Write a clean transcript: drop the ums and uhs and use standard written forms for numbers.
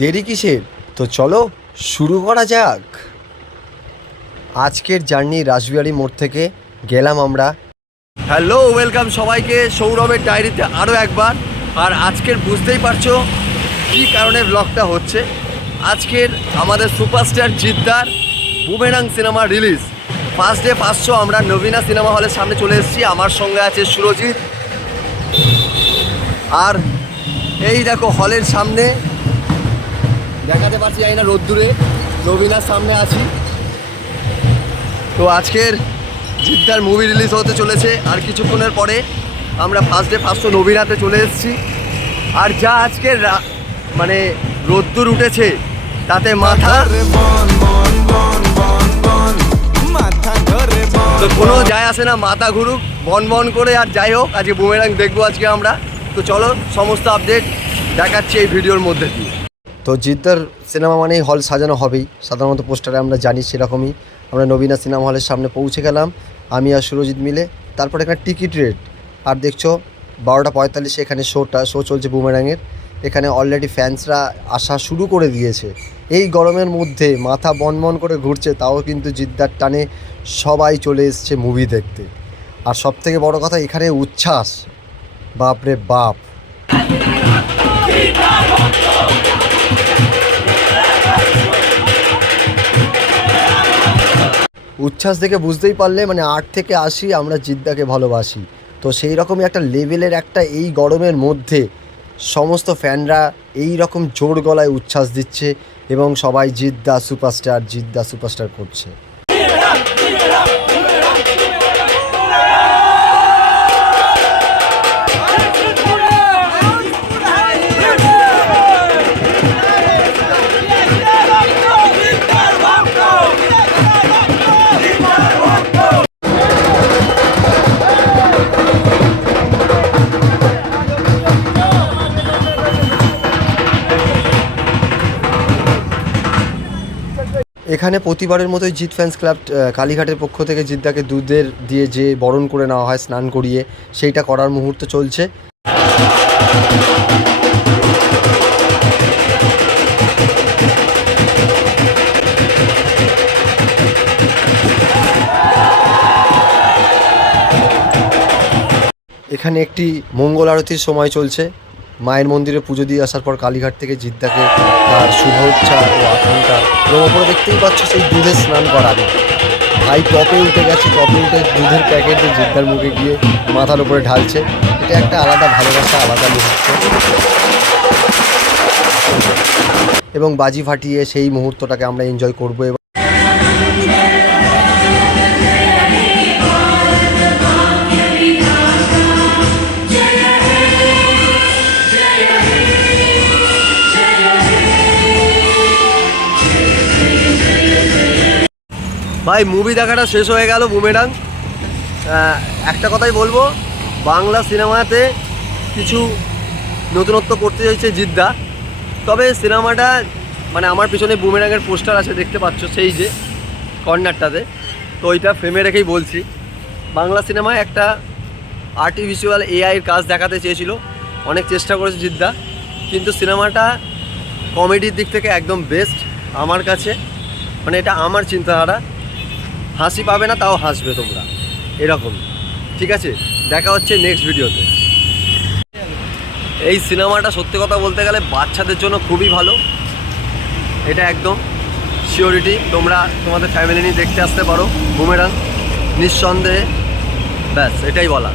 দেরি কিসের? তো চলো শুরু করা যাক। আজকের জার্নি রাসবিহারী মোড় থেকে গেলাম আমরা। হ্যালো, ওয়েলকাম সবাইকে সৌরভের ডায়েরিতে আরও একবার। আর আজকের বুঝতেই পারছো কী কারণে ব্লগটা হচ্ছে। আজকের আমাদের সুপারস্টার জিদ্দার boomerang cinema release. First day first show আমরা নবীনা সিনেমা হলের সামনে চলে এসেছি। আমার সঙ্গে আছে সুরজিৎ। আর এই দেখো হলের সামনে, দেখাতে পারছি জানি না রোদ্দুরে, নবীনার সামনে আছি। তো আজকের জিদ্দার মুভি রিলিজ হতে চলেছে আর কিছুক্ষণের পরে। আমরা ফার্স্ট ডে ফার্স্ট শো নবীনাতে চলে এসেছি। আর যা আজকের মানে রোদ্দুর উঠেছে তাতে মাথা তো কোনো যায় আসে না, মাথা ঘুরুক বন বন করে। আর যাই হোক, আজকে বুমেরাং দেখবো আজকে আমরা। তো চলো সমস্ত আপডেট দেখাচ্ছি এই ভিডিওর মধ্যে দিয়ে। তো জিদ্দার সিনেমা মানেই হল সাজানো হবেই, সাধারণত পোস্টারে আমরা জানি সেরকমই। আমরা নবীনা সিনেমা হলের সামনে পৌঁছে গেলাম আমি আর সুরজিৎ মিলে। তারপর এখানে টিকিট রেট, আর দেখছো 12:45 এখানে শো চলছে বুমেরাংয়ের। এখানে অলরেডি ফ্যান্সরা আসা শুরু করে দিয়েছে। এই গরমের মধ্যে মাথা বনবন করে ঘুরছে, তাও কিন্তু জিদ্দার টানে সবাই চলে এসছে মুভি দেখতে। আর সবথেকে বড় কথা, এখানে উচ্ছ্বাস বাপরে বাপ। উচ্ছ্বাস দেখে বুঝতেই পারলে মানে 8 থেকে 80 আমরা জিদ্দাকে ভালোবাসি। তো সেই রকমই একটা লেভেলের একটা এই গরমের মধ্যে সমস্ত ফ্যানরা এই রকম জোর গলায় উচ্ছ্বাস দিচ্ছে এবং সবাই জিদ্দা সুপারস্টার করছে। এখানে প্রতিবারের মতোই জিৎ ফ্যান্স ক্লাব কালীঘাটের পক্ষ থেকে জিদ্দাকে দুধের দিয়ে যে বরণ করে নেওয়া হয় স্নান করিয়ে, সেইটা করার মুহূর্ত চলছে। এখানে একটি মঙ্গল আরতির সময় চলছে। মায়ের মন্দিরে পুজো দিয়ে আসার পর কালীঘাট থেকে জিদ্দাকে তার শুভেচ্ছা ও আকাঙ্ক্ষা, এবং ওপরে দেখতেই পাচ্ছ সেই দুধে স্নান করাবে। ভাই টপে উঠে গেছে, টপে উঠে দুধের প্যাকেট জিদ্দার মুখে গিয়ে মাথার উপরে ঢালছে। এটা একটা আলাদা ভালোবাসা, আলাদা মুহূর্ত। এবং বাজি ফাটিয়ে সেই মুহূর্তটাকে আমরা এনজয় করবো। ভাই মুভি দেখাটা শেষ হয়ে গেল বুমেরাং। একটা কথাই বলবো, বাংলা সিনেমাতে কিছু নতুনত্ব করতে চাইছে জিদ্দা। তবে সিনেমাটা মানে আমার পিছনে বুমেরাংয়ের পোস্টার আছে, দেখতে পাচ্ছ সেই যে কর্নারটাতে। তো ওইটা ফ্রেমে রেখেই বলছি, বাংলা সিনেমায় একটা আর্টিফিশিয়াল এআইয়ের কাজ দেখাতে চেয়েছিল, অনেক চেষ্টা করেছে জিদ্দা, কিন্তু সিনেমাটা কমেডির দিক থেকে একদম বেস্ট আমার কাছে। মানে এটা আমার চিন্তাধারা। হাসি পাবে না, তাও হাসবে তোমরা, এরকম। ঠিক আছে, দেখা হচ্ছে নেক্সট ভিডিওতে। এই সিনেমাটা সত্যি কথা বলতে গেলে বাচ্চাদের জন্য খুবই ভালো, এটা একদম শিওরিটি। তোমরা তোমাদের ফ্যামিলি নিয়ে দেখতে আসতে পারো বুমেরাং, নিঃসন্দেহে। ব্যাস এটাই বলা।